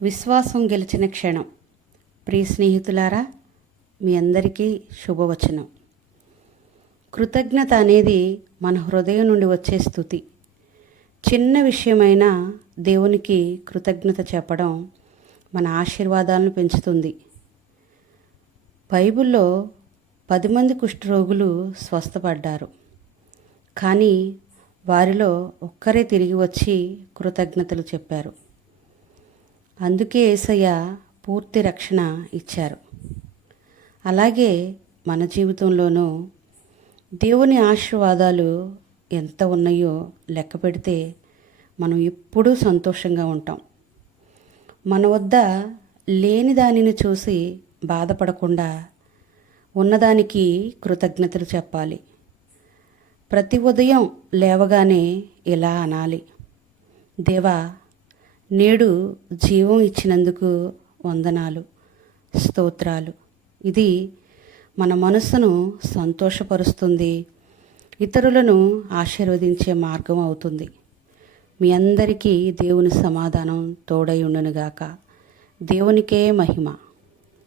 విశ్వాసం గెలిచిన క్షణం. ప్రియ స్నేహితులారా, మీ అందరికీ శుభవచనం. కృతజ్ఞత అనేది మన హృదయం నుండి వచ్చే స్తుతి. చిన్న విషయమైనా దేవునికి కృతజ్ఞత చెప్పడం మన ఆశీర్వాదాలను పెంచుతుంది. బైబిల్లో 10 మంది కుష్ఠరోగులు స్వస్థపడ్డారు. కానీ వారిలో ఒక్కరే తిరిగి వచ్చి కృతజ్ఞతలు చెప్పారు. అందుకే యేసయ్య పూర్తి రక్షణ ఇచ్చారు. అలాగే మన జీవితంలోనూ దేవుని ఆశీర్వాదాలు ఎంత ఉన్నాయో లెక్క పెడితే మనం ఎప్పుడూ సంతోషంగా ఉంటాం. మన వద్ద లేని దానిని చూసి బాధపడకుండా ఉన్నదానికి కృతజ్ఞతలు చెప్పాలి. ప్రతి ఉదయం లేవగానే ఇలా అనాలి: దేవా, నేడు జీవం ఇచ్చినందుకు వందనాలు, స్తోత్రాలు. ఇది మన మనసును సంతోషపరుస్తుంది, ఇతరులను ఆశీర్వదించే మార్గం అవుతుంది. మీ అందరికీ దేవుని సమాధానం తోడై ఉండునుగాక. దేవునికే మహిమ.